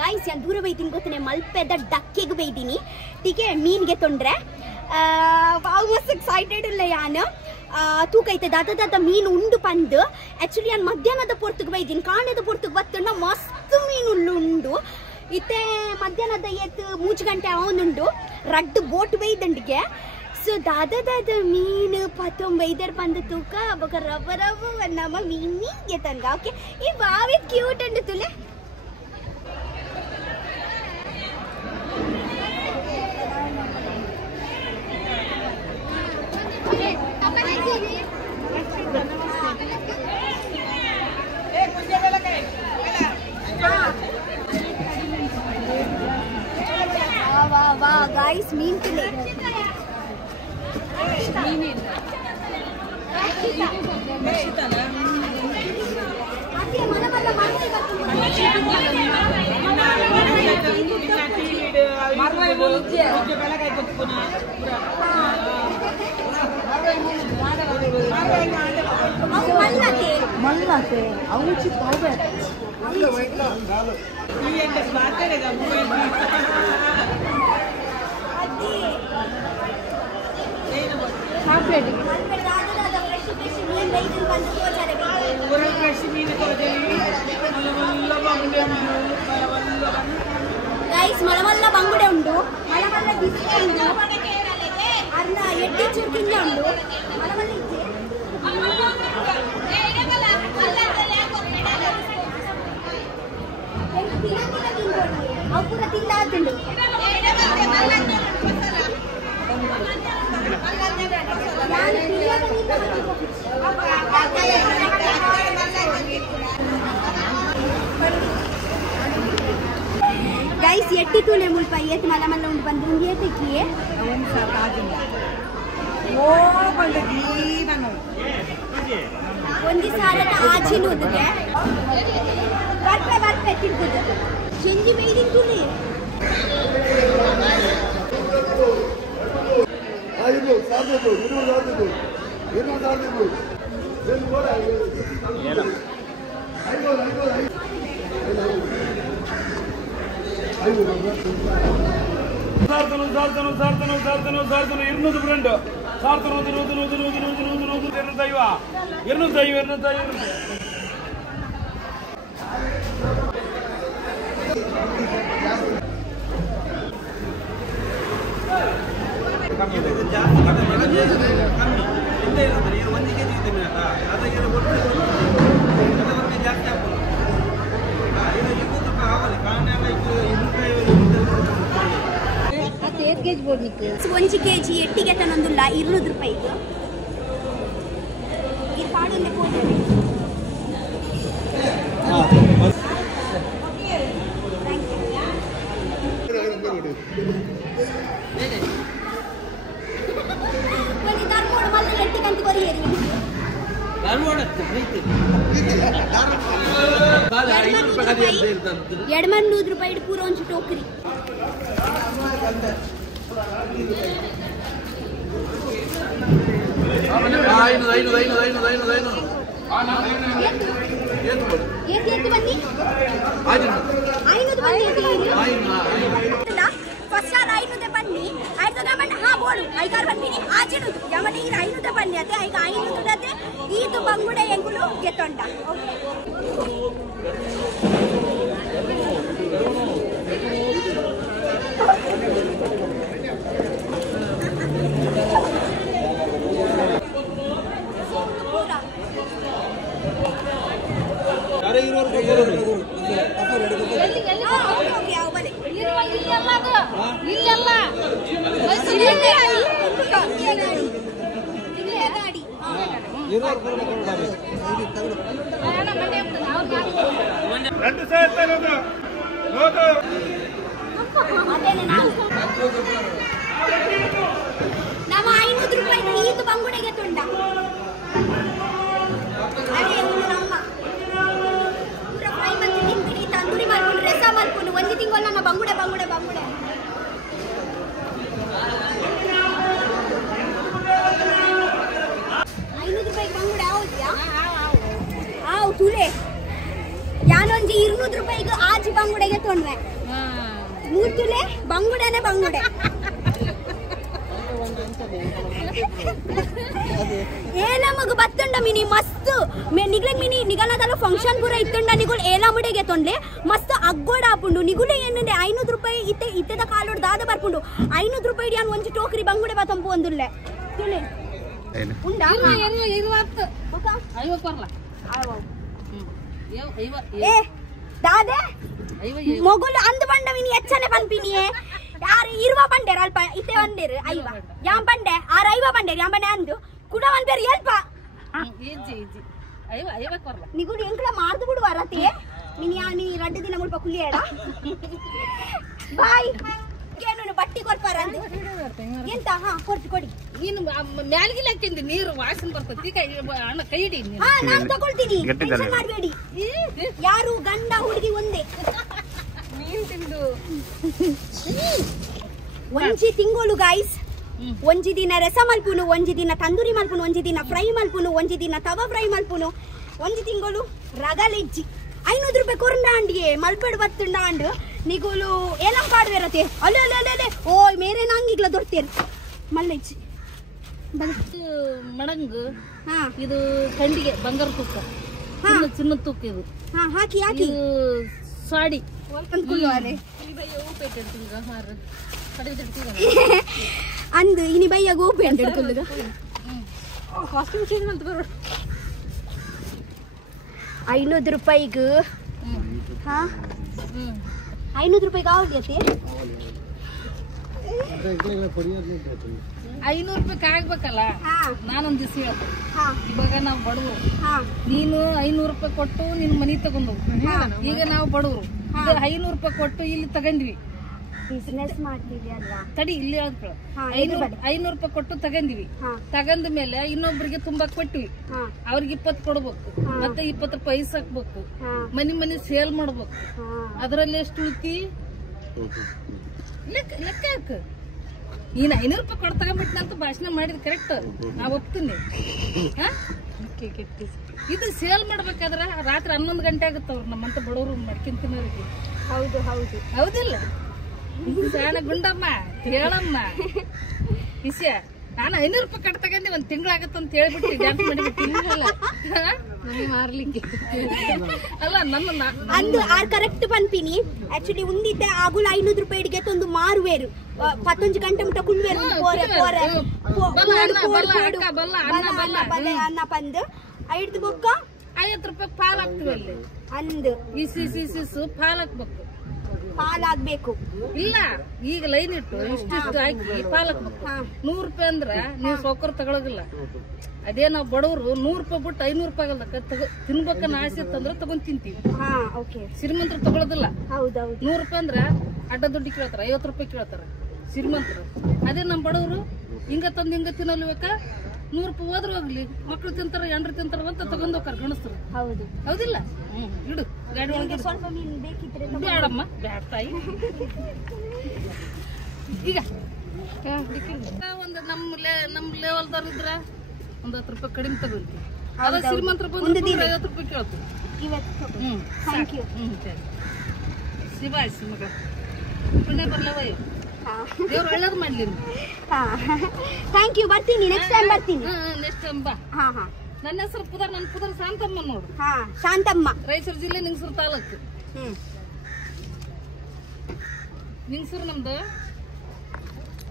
Guys ನಾನು ದೂರ ಬೈತೀನಿ ಗೊತ್ತನೆ ಮಲ್ಪೆದ ಡಕ್ಕೆಗೆ ಬೈತೀನಿ ಟೀಕೆ ಮೀನ್ಗೆ ತೊಂದ್ರೆ ಆಲ್ಮೋಸ್ಟ್ ಎಕ್ಸೈಟೆಡ್ ಇಲ್ಲ ಯಾನು ತೂಕ ಐತೆ ದಾದ ಮೀನು ಉಂಡು ಪಂದು ಆಕ್ಚುಲಿ ನಾನು ಮಧ್ಯಾಹ್ನದ ಪೊರ್ತಕ್ಕೆ ಬೈತೀನಿ ಕಾಣದ ಪೊರ್ತಕ್ಕೆ ಬತ್ತಂಡ ಮಸ್ತ್ ಮೀನು ಉಂಡು ಇತ್ತೆ ಮಧ್ಯಾಹ್ನದ ಎತ್ತು 3 ಗಂಟೆ ಅವನುಂಡು ರಡ್ಡು ಬೋಟ್ ಬೈದಂಡಿಗೆ ಸೊ ದಾದ ಮೀನು 15 ಪಂದು ತೂಕ ಅವಾಗ ರವ ನಮ್ಮ ಮೀನಿಗೆ ತಂಗ ಓಕೆ ಈ ಬಾವಿ ಕ್ಯೂಟ್ ಅಂಡು ತುಲೆ वा गाइस मीन तिले गाइस मलमल्ल बंगुडे उंडु मलमल्ल दिस्के उंडु अर्न एड्डी चुर्किंज उंडु मलमल्ल इज्जे गाइस एट्टी तूले मुल्प येत मलमल्ल उंडु बंदु येते किए ओम सा ताजिंग ओ बंदु दीवनु ಒಂದಿ ಸಾಲದ ಆಚಿನುದುಗೆ ಬರ್ಪೆ ತಿಂತುದು ಚೆಂಜಿ ಮೇದಿನ್ ತುಲಿ ಆಯ್ತು ಸಾಧು ಇರುವುದಾದದು ಏನು ಬೋಲ ಏನು ಐದು ಸಾರ್ತನು 200 ಬ್ರ್ಯಾಂಡ್ ಸಾರ್ತನು 200 1 kg ಎಟ್ಟಿಗೆ ತನೊಂದುಲ್ಲ 200 ರೂಪಾಯಿಗೆ ಈ ಪಾಡೊಂದೆ ಕೊಡ್ತೀನಿ ಬನ್ನಿ ಧರ್ಮೋಡ ಮಲ್ಲ ಎಟ್ಟಿಗೆ ಅಂತ ಕೊರಿಯರಿ ಧರ್ಮೋಡ ಪ್ರೀತಿ 200 ರೂಪಾಯಿ ಪೂರ ಒಂದು ಟೋಕರಿ ಫಸ್ಟ್ ಐನೂದೆ ಬನ್ನಿ ಆಯ್ತು ನಮ್ಮಣ್ಣ ಹಾ ಬೋಳು ಐಗಾರು ಬಂದಿನಿ ಆಚಿಡುದು ಯಮನ ಈಗ ಐನೂದೆ ಬನ್ನಿ ಅದೇ ಈಗ ಐನೂದತೆ ಈತು ಬಂಗುಡೆ ಎಂಗುಳು ಗೆತ್ತೊಂಡ ನಮ್ಮ 500 ರೂಪಾಯಿ ಈತು ಬಂಗುಡೆಗೆ ತುಂಡ ತಂದೂರಿ ಮಾಡ್ಕೊಂಡು ರೆಸ ಮಾಡ್ಕೊಂಡು ಒಂದು ತಿಂಗಳು ನನ್ನ ಬಂಗುಡೆ 500 ರೂಪಾಯಿ ಬಂಗುಡೆ ಹೌದ್ಯಾ ಹಾವು ತುಲೆ ಯಾನೊಂದು ಒಂಜಿ 200 ರೂಪಾಯಿಗೆ ಆಜಿ ಬಂಗುಡೆಗೆ ತೊಂದ್ರೆ 3 ತುಲೆ ಬಂಗುಡೆನೆ ಬಂಗುಡೆ ಏಲಮ್ಮಗ ಬತ್ತುಂಡ ಮಿನಿ ಮಸ್ತ್ ನಿಗ್ಲೆಗ್ ಮಿನಿ ನಿಗಲದಲ್ಲ ಫಂಕ್ಷನ್ ಪೂರ ಇತ್ತುಂಡ ನಿಗುಲ್ ಏಲಮ್ಮಡೆಗೆ ತೊಂಡ್ಲೆ ಮಸ್ತ್ ಅಗ್ಗೋಡ ಆಪುಂಡು ನಿಗುಲೆ ಏನಂದೆ 500 ರೂಪಾಯಿ ಇತ್ತೆದ ಕಾಲೋಡ್ ದಾದ ಬರ್ಪುಂಡು 500 ರೂಪಾಯಿ ಯಾನ್ ಒಂಜಿ ಟೋಕರಿ ಬಂಗುಡೆ ಬತ್ತಂಪು ಒಂದುಲ್ಲೆ ತುಲೆ ಉಂಡಾ 20 50 ಬರ್ಲ ಏ ದಾದೆ ಮೊಗುಲು ಅಂದು ಬಂಡವಿನಿ ಎಚ್ಚನೆ ಪನ್ಪಿನಿಯೇ ಯಾರು ಇರುವ ಬಂಡೇರ ಅಲ್ಪ ಇತ್ತೆ ಬಂಡೇರು ಐವ ಯಾಂ ಬಂಡೆ ಆರ ಐವ ಬಂಡೇರು ಯಾಂ ಬಂಡೆ ಅಂದು ಕುಡ ಒಂದ್ ಬೇರೆ ಎಲ್ಪ ನಿಗುಡು ಎಂಕಲ ಮಾಡ್ದು ಬಿಡು ವರತಿ ನೀ 2 ದಿನ ಮುಲ್ಪ ಕುಲಿಯೇಡ ಬಾಯ್ ಏನು ಬಟ್ಟಿ ಕೊಡ್ಪಾರ ಎಂತ ಹಾ ಕೊಡಿ ನೀನು ಮ್ಯಾಲ್ಗಿಲ್ಲ ಹಾಕಿಂದ ನೀರು ವಾಸನೆ ಬರ್ತತಿ ಅಣ್ಣ ಕೈ ಹಿಡಿ ಹಾ ನಾನು ತಗೊಳ್ತೀನಿ ಟೆನ್ಷನ್ ಮಾಡಬೇಡಿ ಯಾರು ಗಂಡ ಹುಡುಗಿ ಒಂದೇ ನೀನ್ ತಿಂದು ಒಂಜಿ ತಿಂಗಳು ಗೈಸ್ ಒಂಜಿ ದಿನ ರಸ ಮಲ್ಪುನು ಒಂಜಿ ದಿನ ತಂದೂರಿ ಮಲ್ಪುನು ಒಂಜಿ ದಿನ ಫ್ರೈ ಮಲ್ಪುನು ಒಂಜಿ ದಿನ ತವ ಫ್ರೈ ಮಲ್ಪುನು ಒಂಜಿ ತಿಂಗಳು ರಗಲೆಜ್ಜಿ 500 ರೂಪಾಯಿ ಕೊರಂಡಾಂಡಿಗೆ ಮಲ್ಪೆಡ್ ಬತ್ತುಂಡಾಂಡ್ ನಿಗುಲು ಏನಂ ಪಾಡ್ವೇರತೆ ಅಲ್ಲೇ ಓ ಮೇರೆ ನಂಗಿಗ್ಲ ದೊಡ್ತೇರು ಮಲ್ಲೆಜ್ಜಿ ಮಡಂಗು ಹಾ ಇದು ಕಂಡಿಗೆ ಬಂಗಾರ ತೂಕ ಚಿನ್ನದ ತೂಕ ಇದು ಹಾ ಹಾಕಿ ಹಾಕಿ ಸಾಡಿ ಅಂದ್ಕೊಳ್ಳುವಾರೆ ಅಂದು ಇನಿ ಬಯ್ಯ ಗೋಪಿ ಅಂತ ಹೇಳ್ಕೊಳ್ಳುಗ ಕಾಸ್ಟ್ಯೂಮ್ ಚೇಂಜ್ ಅಂತ ಬರೋ 500 ರೂಪಾಯಿಗೆ ಹಾ 500 ರೂಪಾಯಿಗೆ ಆವಲಿಯತೆ 500 ರೂಪಾಯಿ ಆಗ್ಬೇಕಲ್ಲ ನಾನೊಂದ್ ದಿವಸ ಹೇಳ್ತೆ ಇವಾಗ ನಾವು ಬಡವರು ನೀನು 500 ರೂಪಾಯಿ ಕೊಟ್ಟು ನಿನ್ ಮನಿ ತಗೊಂಡು ಈಗ ನಾವು ಬಡವರು 500 ರೂಪಾಯಿ ಕೊಟ್ಟು ಇಲ್ಲಿ ತಗೊಂಡ್ವಿ ಬಿಸಿನೆಸ್ ಮಾಡ್ತೀವಿ ಅಲ್ವಾ ತಡಿ ಇಲ್ಲಿ 500 ರೂಪಾಯಿ ಕೊಟ್ಟು ತಗೊಂಡ್ವಿ ತಗಂದ ಮೇಲೆ ಇನ್ನೊಬ್ರಿಗೆ ತುಂಬಾ ಕೊಟ್ವಿ ಅವ್ರಿಗೆ 20 ಕೊಡ್ಬೇಕು ಮತ್ತೆ 20 ರೂಪಾಯಿ ಐಸ್ ಹಾಕ್ಬೇಕು ಮನಿ ಸೇಲ್ ಮಾಡ್ಬೇಕು ಅದ್ರಲ್ಲಿ ಎಷ್ಟು ಉಳ್ತಿ ಲೆಕ್ಕ ಹಾಕ ನೀನ್ 500 ರೂಪಾಯಿ ಕೊಟ್ಟು ತಗೊಂಡ್ಬಿಟ್ನಂತ ಭಾಷಣ ಮಾಡಿದ್ ಕರೆಕ್ಟ್ ನಾ ಒಪ್ತೀನಿ ಇದು ಸೇಲ್ ಮಾಡ್ಬೇಕಾದ್ರ ರಾತ್ರಿ 11 ಗಂಟೆ ಆಗುತ್ತವ್ರು ನಮ್ಮಂತ ಬಡವರು ಮಡ್ಕೊಂತಿನವ್ರಿಗೆ ಹೌದು ಹೌದು ಹೌದಿಲ್ಲ ಸಣ್ಣ ಗುಂಡಮ್ಮ ಹೇಳಮ್ಮ ವಿಷಯ ನಾನು 500 ರೂಪಾಯಿ ಕಟ್ ತಗೊಂಡೆ ಒಂದ್ ತಿಂಗಳಾಗತ್ತ ಅಂತ ಹೇಳ್ಬಿಟ್ಟು ಡ್ಯಾನ್ಸ್ ಮಾಡಿಬಿಟ್ಟು ಮಾರ್ಲಿಕ್ಕೆ ಅಲ್ಲ ನನ್ನ ಅಂದು ಆರ್ ಕರೆಕ್ಟ್ ಪನ್ಪಿನಿ ಆಕ್ಚುಲಿ ಉಂದಿದ್ದೆ ಆಗುಲ 500 ರೂಪಾಯಿಗೆ ತಂದು ಮಾರುವೇರು 11 ಗಂಟೆ ಮುಟ್ಟ ಕುಲ್ವೇರು ಅನ್ನ ಪಂದು ಐದು ಬೊಕ್ಕ 50 ರೂಪಾಯಿ ಪಾಲ್ ಹಾಕ್ತಿವಿ ಅಲ್ಲಿ ಅಂದು ಇಸಿಸು ಪಾಲ್ ಹಾಕ್ಬೇಕು ಪಾಲ್ ಆಗ್ಬೇಕು ಇಲ್ಲ ಈಗ ಲೈನ್ ಇಟ್ಟು ಇಷ್ಟಿಷ್ಟು ಹಾಕಿ ಪಾಲ್ ಹಾಕ್ಬೇಕು 100 ರೂಪಾಯಿ ಅಂದ್ರ ನೀವು ಸೌಕರ್ ತಗೊಳಗಿಲ್ಲ ಅದೇ ನಾವ್ ಬಡವರು 100 ರೂಪಾಯಿ ಬಿಟ್ಟು 500 ರೂಪಾಯಿ ಆಗಲ್ಲ ತಿನ್ಬೇಕನ್ನ ಆಸೆ ಇತ್ತಂದ್ರ ತಗೊಂಡ್ ತಿಂತೀವಿ ಶ್ರೀಮಂತರು ತಗೊಳೋದಿಲ್ಲ 100 ರೂಪಾಯಿ ಅಂದ್ರ ಅಡ್ಡ ದುಡ್ಡು ಕೇಳ್ತಾರ 50 ರೂಪಾಯಿ ಕೇಳ್ತಾರ ಶ್ರೀಮಂತರು ಅದೇ ನಮ್ ಬಡವರು ಹಿಂಗ ತಂದ್ ಹಿಂಗ ತಿನ್ನಲ್ಬೇಕಾ 100 ರೂಪಾಯಿ ಹೋದ್ರು ಹೋಗ್ಲಿ ಮಕ್ಳು ತಿಂತಾರ ಎಂಡ್ರು ತಿಂತಾರ ಅಂತ ತಗೊಂಡ್ ಹೋಗ್ತಾರ ಗಣಸ್ತರು ಹೌದಿಲ್ಲ ಇಡು ಗಾಡಿ ಒಳಗೆ ಸ್ವಲ್ಪ ಮೀನು ಬೇಕಿದ್ರೆ ಬೇಡಮ್ಮ ಬ್ಯಾಡ ತಾಯಿ ಈಗ ಒಂದು ನಮ್ ಲೆವೆಲ್ದವ್ರ ಇದ್ರ ಒಂದ್ 10 ರೂಪಾಯಿ ಕಡಿಮೆ ತಗೊಂತೀವಿ ಅದ ಶ್ರೀಮಂತರು ಬಂದು 50 ರೂಪಾಯಿ ಕೇಳ್ತೀವಿ ಶಿವಾಸಿ ಮಗ ಪುಣ್ಯ ಬರ್ಲವಯ್ಯ ದೇವ್ರು ಒಳ್ಳೇದು ಮಾಡ್ಲಿ ಥ್ಯಾಂಕ್ ಯು ಬರ್ತೀನಿ ನೆಕ್ಸ್ಟ್ ಟೈಮ್ ಬರ್ತೀನಿ ನೆಕ್ಸ್ಟ್ ಟೈಮ್ ಬಾ ನನ್ನ ಹೆಸರು ನನ್ನ ಪುದರ್ ಶಾಂತಮ್ಮ ನೋಡು ಶಾಂತಮ್ಮ ರಾಯಚೂರು ಜಿಲ್ಲೆ ನಿಂಗಸೂರು ತಾಲೂಕು ನಿಂಗಸೂರು ನಮ್ದು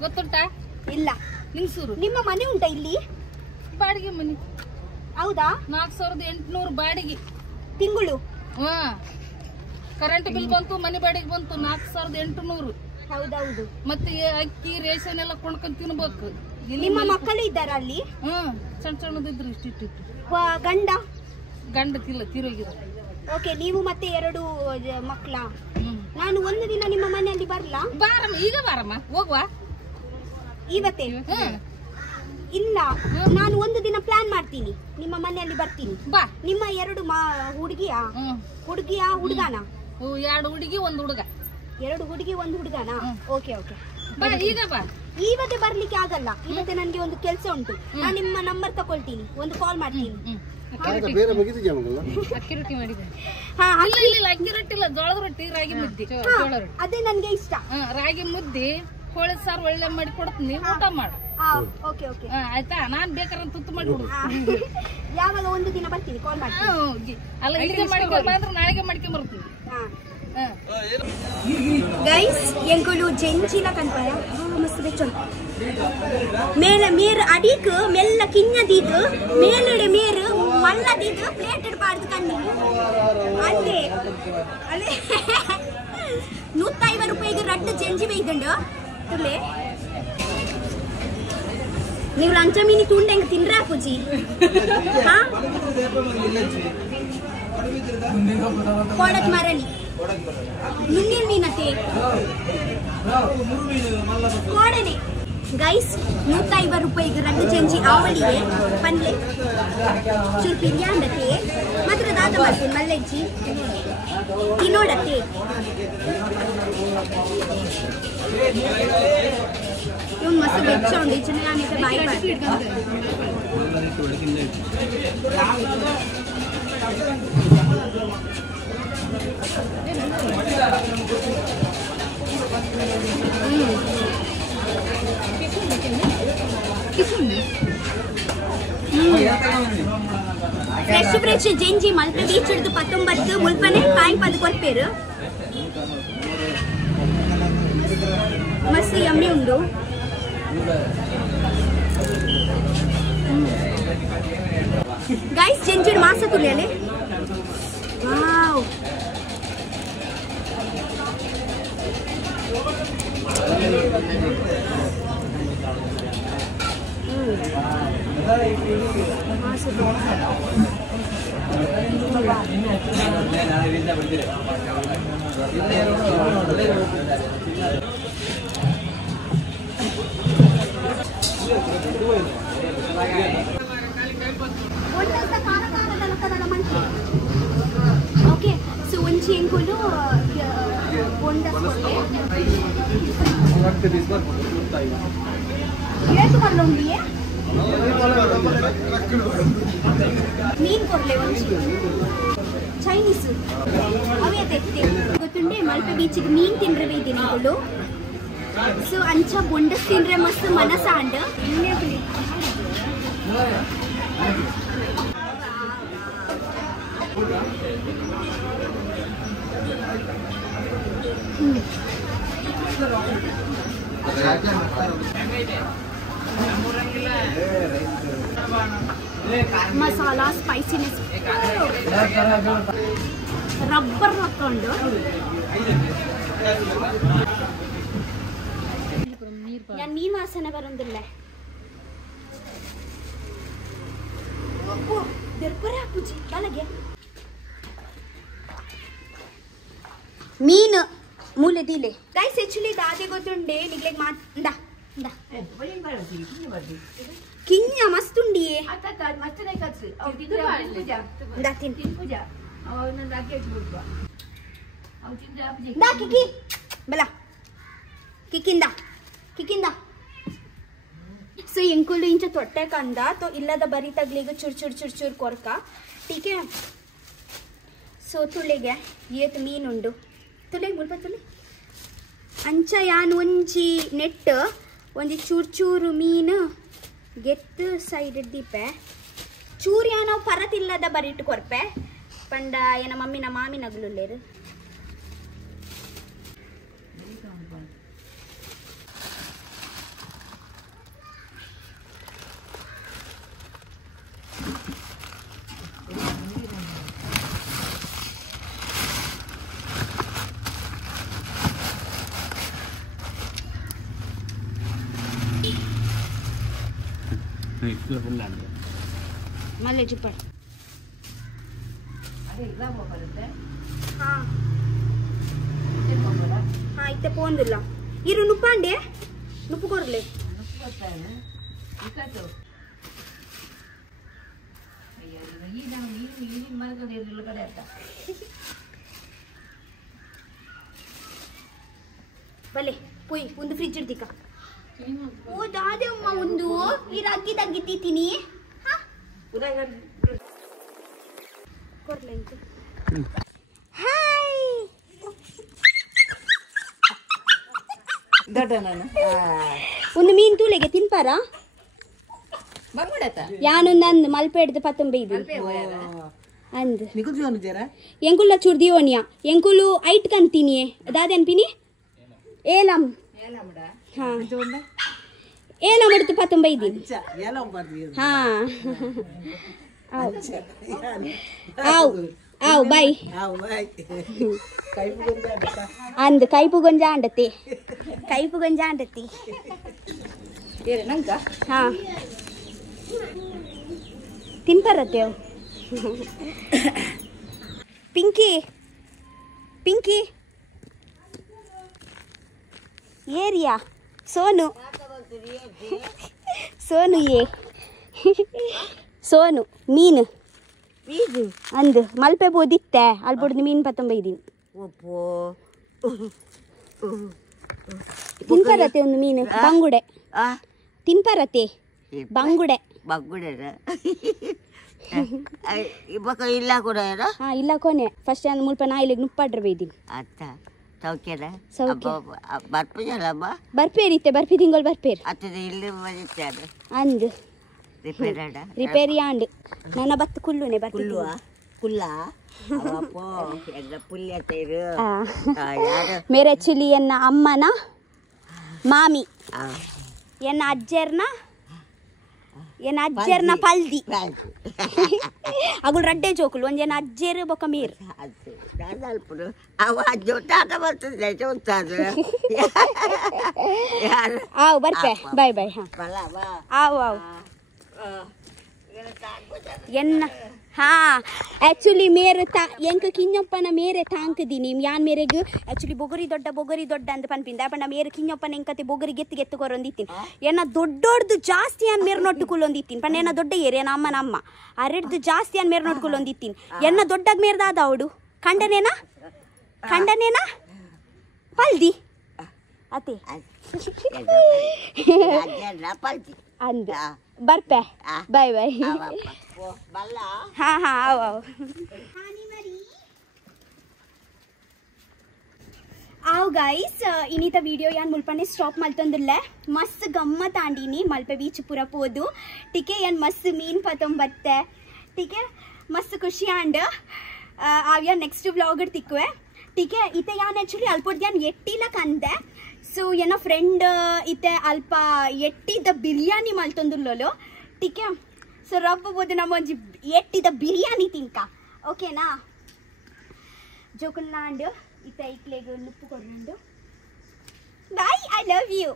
ಗೊತ್ತುಂಟಾ ಇಲ್ಲ ನಿಂಗಸೂರು ನಿಮ್ಮ ಮನೆ ಉಂಟಾ ಇಲ್ಲಿ ಬಾಡಿಗೆ ಮನೆ ಹೌದಾ 4800 ಬಾಡಿಗೆ ತಿಂಗಳು ಕರೆಂಟ್ ಬಿಲ್ ಬಂತು ಮನೆ ಬಾಡಿಗೆ ಬಂತು 4800 ಹೌದೌದು ಮತ್ತೆ ಅಕ್ಕಿ ರೇಷನ್ ಎಲ್ಲ ಕೊಂಡ್ಕೊಂಡ್ ತಿನ್ಬೇಕು ನಿಮ್ಮ ಮಕ್ಕಳು ಇದ್ದಾರ ಅಲ್ಲಿ ಸಣ್ಣ ಸಣ್ಣದಿದ್ರು ಇಷ್ಟಿಟ್ಟು ಗಂಡ ತೀರೋಗಿರ ಓಕೆ ನೀವು ಮತ್ತೆ 2 ಮಕ್ಕಳ ನಾನು ಒಂದು ದಿನ ನಿಮ್ಮ ಮನೆಯಲ್ಲಿ ಬರ್ಲಾ ಬಾರಮ್ಮ ಈಗ ಬಾರಮ್ಮ ಹೋಗುವ ಇವತ್ತೇ ಇಲ್ಲ ನಾನು ಒಂದು ದಿನ ಪ್ಲಾನ್ ಮಾಡ್ತೀನಿ ನಿಮ್ಮ ಮನೆಯಲ್ಲಿ ಬರ್ತೀನಿ ಬಾ ನಿಮ್ಮ 2 ಹುಡುಗಿಯಾ ಹುಡುಗನ 2 ಹುಡುಗಿ 1 ಹುಡುಗ 2 ಹುಡುಗಿ 1 ಹುಡುಗನಾ ಓಕೆ ಓಕೆ ಈಗ ಬಾ ಇವತ್ತೇ ಬರ್ಲಿಕ್ಕೆ ಆಗಲ್ಲ ಇವತ್ತೇ ನನ್ಗೆ ಒಂದು ಕೆಲಸ ಉಂಟು ನಾನು ನಿಮ್ಮ ನಂಬರ್ ತಕೊಳ್ತೀನಿ ಒಂದು ಕಾಲ್ ಮಾಡ್ತೀನಿ ಬೇರೆ ಬಗೆದಿದ್ಯಾ ಮಗಲ್ಲ ಅಕ್ಕಿ ರೊಟ್ಟಿ ಮಾಡಿದ್ದೆ ಹಾ ಇಲ್ಲ ಅಕ್ಕಿ ರೊಟ್ಟಿ ಇಲ್ಲ ಜೋಳದ ರೊಟ್ಟಿ ರಾಗಿ ಮುದ್ದೆ ಜೋಳ ರೊಟ್ಟಿ ಅದೇ ನನ್ಗೆ ಇಷ್ಟ. ರಾಗಿ ಮುದ್ದೆ ಹೋಳಿ ಸಾರು ಒಳ್ಳೆ ಮಾಡಿ ಕೊಡ್ತೀನಿ ಊಟ ಮಾಡು. ಓಕೆ ಓಕೆ ಆಯ್ತಾ ನಾನ್ ಬೇಕಾದ್ರೆ ತುತ್ತು ಮಾಡಿ ಕೊಡ್ತೀನಿ. ಯಾವಾಗ ಒಂದು ದಿನ ಬರ್ತೀನಿ ಕಾಲ್ ಮಾಡ್ತೀನಿ. ಅಲ್ಲ ಈಗ ಮಾಡ್ಕೊಂಡ್ ಅಂದ್ರೆ ನಾಳೆಗೆ ಮಾಡ್ಕೊಂಡ್ ಬರ್ತೀನಿ. ಗೈಸ್ ಎಂಕುಲು ಜೆಂಚಿಲ ಕನ್ಪಾಯ ಮಸ್ತ್ ಬೆಚ್ಚೊಂದು ಮೇಲ ಮೇರ್ ಅಡಿಕ್ ಮೆಲ್ಲ ಕಿನ್ನದಿದ್ದು ಮೇಲೆಡೆ ಮೇರು ಮಲ್ಲದಿದ್ದು ಪ್ಲೇಟ್ ಇಡಬಾರ್ದು ಕಣ್ಣಿ ಅಲ್ಲೇ ಅಲ್ಲೇ 150 ರೂಪಾಯಿಗೆ ರಡ್ಡು ಜೆಂಜಿ ಬೇಯ್ದುಂಡು ತುಳ್ಳೆ ನೀವು ಲಂಚ ಮೀನಿ ತುಂಡು ಹೆಂಗೆ ತಿನ್ರ ಪೂಜಿ ಕೊಡಕ್ ಮರಳಿ ನುಣ್ಣಿಲ್ ಮೀನತೆ ಕೋಡನೆ ಗೈಸ್ 150 ರೂಪಾಯಿಗೆ ರಡ್ಡು ಚೆಂಚಿ ಆವಳಿಗೆ ಪನ್ಲೆ ಚೂರು ಪಿರಿಯಾಂಡತೆ ಮಾತ್ರ ದಾದ ಮಾಡ್ತೀನಿ ಮಲ್ಲೆಜ್ಜಿ ತಿನ್ನೋಡತ್ತೆ ಇವ್ನು ಮಸ್ತ್ ಬೆಚ್ಚ ಉಂಡು ಈ ಚಿನ್ನ ನಾನಿದ್ದ ಬಾಯಿ ಫ್ರೆಶ್ ಫ್ರೆಶ್ ಜೆಂಜಿ ಮಲ್ಪೆ ಬೀಚ್ ಹಿಡಿದು 19 ಮುಲ್ಪನೆ ಕಾಯಿ ಪದ ಕೊರ್ಪೇರು ಮಸ್ತ್ ಯಮ್ಮಿ ಉಂಡು. ಗೈಸ್ ಜೆಂಜಿಡ್ ಮಾಸ ತುಳಿಯಲೆ ವಾವ್ ಓಕೆ ಸೊ ಒಂಚಿ ಎಂಕುಲು ಮೀನ್ ಕೊರ್ಲೆ ಒಂಚಿ ಚೈನೀಸ್ ಅವೇ ತೆತ್ತೆ ಗೊತ್ತುಂಡೆ ಮಲ್ಪೆ ಬೀಚಿಗೆ ಮೀನ್ ತಿಂದ್ರೆ ಬೇಯ್ತೀನಿ ಇವಳು. ಸೊ ಅಂಚ ಬೊಂಡಸ್ ತಿಂದ್ರೆ ಮಸ್ತ್ ಮನಸಾಂಡ್ ಮಸಾಲಾ ಸ್ಪೈಸಿನೆಸ್ ರಬ್ಬರ್ ಹಾಕೊಂಡು ഞാൻ മീൻ വാസന പറന്നില്ലേ ಮೀನ್ ಮೂಲೆದಿಲೆ ಗೈಸ್ ಆಕ್ಚುಲಿ ದಾದೆ ಗೊತ್ತುಂಡೆ ನಿಗ್ಲೆಗ್ ಮಾತಾ ಕಿಂಜ ಮಸ್ತುಂಡಿ ಕಿಕ್ಕಿ ಬಲ ಕಿಕ್ಕಿಂದ ಕಿಕ್ಕಿಂದ ಸೊ ಎಂಕುಲು ಇಂಚ ತೊಟ್ಟೆ ಕಂದ ತೋ ಇಲ್ಲದ ಬರಿ ತಗ್ಲಿಗೆ ಚೂರ್ ಚೂರ್ ಚೂರ್ ಚೂರ್ ಕೊರ್ಕ ಟೀಕೆ ಸೊ ತುಳಿಗೆ ಏತ್ ಮೀನುಂಡು ತುಳಿಗೆ ಮುಲ್ಪ ತುಳಿ ಅಂಚ ಯಾನ್ ಒಂಜಿ ನೆಟ್ ಒಂಜಿ ಚೂರ್ ಚೂರು ಮೀನು ಗೆತ್ತು ಸೈಡ್ ದೀಪೆ ಚೂರು ಯಾನೋ ಪರತಿಲ್ಲದ ಬರಿಟ್ಟು ಕೊರ್ಪೆ ಪಂಡ ಏನ ಮಮ್ಮಿನ ಮಾಮಿನಗ್ಲುಲ್ಲೇರು ಮಲ್ಲೆ ಚಿಪ್ಪಳ ಇತ್ತೆ ಪೋಂದಿಲ್ಲ ಇರು ನುಪ್ಪಂಡೆ ನುಪ್ಪು ಕೊರ್ಲೆ ಬಲೆ ಪೋಯ್ ಒಂದು ಫ್ರಿಜ್ ಇಡ್ದಿಕ್ಕ ಓ ದಾದೆ ಅಮ್ಮ ಒಂದು ಈ ರಗ್ಗಿ ತಗ್ಗಿತ್ತೀನಿ ಹಾಯ್ ದೊಡ್ಡ ನಾನು ಒಂದು ಮೀನು ತೂಲೆಗೆ ತಿನ್ಪಾರಾ ಬಂದ್ಬಿಡತ್ತ ಯಾನೊಂದು ಅಂದು ಮಲ್ಪೆ ಹಿಡ್ದು 15 ಅಂದ್ ನಿಗೂ ಜೋನು ಜರ ಎಂಕುಲ್ಲ ಚೂರ್ ದಿಯೋನಿಯಾ ಎಂಕುಲು ಐಟ್ ಕಂತೀನಿ ದಾದನ್ ಪಿನಿ ಏಲಂ ಹಾ ಏಲಂ ಹಿಡ್ದು 15 ಎಲ್ಲ ಬರ್ದಿ ಹಾ ಆವ್ ಆವ್ ಬೈ ಅಂದ್ ಕೈಪು ಗೊಂಜ ಅಂಡತಿ ನಂಗ ಹಾ ತಿನ್ಪರತ್ತೇವ್ ಪಿಂಕಿ ಏರಿಯಾ ಸೋನು ಏ ಸೋನು ಮೀನು ಅಂದ್ ಮಲ್ಪೆ ಬೋದಿತ್ತೆ ಅಲ್ಲಿ ಬಿಡ್ದು ಮೀನು 15 ತಿನ್ಪರತ್ತೆ ಒಂದು ಮೀನು ಬಂಗುಡೆ ತಿನ್ಪರತ್ತೆ ಬಂಗುಡೆ ಇಲ್ಲ ಕೂಡ ಹಾ ಇಲ್ಲ ಕೊನೆ ಫಸ್ಟ್ ನಾನು ಮುಲ್ಪ ನಾಯಿಲೆಗೆ ನುಪ್ಪಾಡ್ರೆ ಬೈದಿನಿ ಅತ್ತ ಸೌಖ್ಯದ ಸೌಖ್ಯ ಬರ್ಪಿಲ್ಲಮ್ಮ ಬರ್ಪೇರಿತ್ತೆ ಬರ್ಪಿ ತಿಂಗಳು ಬರ್ಪೇರಿ ಅತ್ತದ ಇಲ್ಲಿ ಬಂದಿದ್ದಾರೆ ಅಂದ್ ರಿಪೇರ್ ರಿಪೇರಿ ಆಂಡ್ ನನ್ನ ಬತ್ತು ಕುಲ್ಲುನೆ ಬರ್ತಿ ಕುಲ್ಲ ಅವಪ್ಪೋ ಎಲ್ಲ ಪುಲ್ಯ ತೇರು ಮೇರೆ ಚಿಲಿ ಎನ್ನ ಅಮ್ಮನ ಮಾಮಿ ಎನ್ನ ಅಜ್ಜರ್ನ ಪಲ್ದಿ ಅಗುಲ್ ರಡ್ಡೆ ಜೋಕುಲು ಒಂಜೇನ ಅಜ್ಜೇರು ಬೊಕ ಮೀರ್ ಅವ ಜೊಟ್ಟಾಟ ಬರ್ತದೆ ಆವ್ ಬರ್ಪೆ ಬಾಯ್ ಬಾಯ್ ಹಾ ಆವ್ ಎನ್ನ ಹಾ ಆ್ಯಕ್ಚುಲಿ ಮೇರೆ ಎಂಕ ಕಿಂಜಪ್ಪನ ಮೇರೆ ತಾಂಕದೀನಿ ಯಾನ್ ಮೇರೆಗ್ ಆ್ಯಕ್ಚುಲಿ ಬೊಗರಿ ದೊಡ್ಡ ಅಂತ ಪನ್ಪಿಂದ ಅಪ್ಪ ನಮ್ಮ ಮೇರೆ ಕಿಂಜಪ್ಪನ ಎಂಕತೆ ಬೊಗರಿ ಗೆತ್ತು ಕೊರೊಂದಿತ್ತೀನಿ ಏನ ದೊಡ್ಡೊಡ್ದು ಜಾಸ್ತಿ ಅನ್ ಮೇರೆ ನೋಟ್ಕುಲೊಂದಿತ್ತೀನಿ ಪಣ್ಣ ಏನ ದೊಡ್ಡ ಏರಿ ಏನ ಅಮ್ಮನ ಅಮ್ಮ ಅರೆಡ್ದು ಜಾಸ್ತಿ ಅನ್ ಮೇರೆ ನೋಟ್ಕುಲೊಂದಿತ್ತೀನಿ ಎನ್ನ ದೊಡ್ಡಾಗ ಮೇರ್ದಾದ ಅವಡು ಕಂಡನೇನಾ ಪಲ್ದಿ ಅತಿ ಅಂದ ಬರ್ಪೆ ಬಾಯ್ ಬಾಯ್ ಹಾ ಆವ್ ಗೈಸ್ ಇನ್ನಿತ ವಿಡಿಯೋ ಯಾನ್ ಮುಲ್ಪನೆ ಸ್ಟಾಪ್ ಮಲ್ತೊಂದಿಲ್ಲ ಮಸ್ತ್ ಗಮ್ಮತ್ ಆಂಡಿನಿ ಮಲ್ಪೆ ಬೀಚ್ ಪೂರ ಪೋದು ಟಿಕೆ ಯಾನ್ ಮಸ್ತ್ ಮೀನ್ ಪತ್ತೊಂಬತ್ತೆ ಟಿಕೆ ಮಸ್ತ್ ಖುಷಿ ಆಂಡ್ ಆವ್ಯ ನೆಕ್ಸ್ಟ್ ವ್ಲಾಗ್ ತಿಕ್ಕುವೆ ಟಿಕೆ ಇತ್ತೆ ಯಾನ್ ಆಕ್ಚುಲಿ ಅಲ್ಪೊಡ್ ಯಾನ್ ಎಟ್ಟಿಲ ಕಂದೆ ಸೊ ಏನ ಫ್ರೆಂಡ್ ಇತ್ತೆ ಅಲ್ಪ ಎಟ್ಟಿದ ಬಿರಿಯಾನಿ ಮಲ್ತೊಂದುಲ್ಲೋಲು ಟಿಕೆ ಸೊ ರಬ್ಬ ಬೋದು ನಮ್ಮ ಒಂಜಿ ಎಟ್ಟಿದ ಬಿರಿಯಾನಿ ತಿನ್ಕ ಓಕೆನಾ ಜೋಕುಲ್ನಾಂಡ್ ಇತ್ತೆ ಐಕ್ಲೆಗ್ ನುಪ್ಪು ಕೊಡ್ರಂಡು ಬಾಯ್ ಐ ಲವ್ ಯು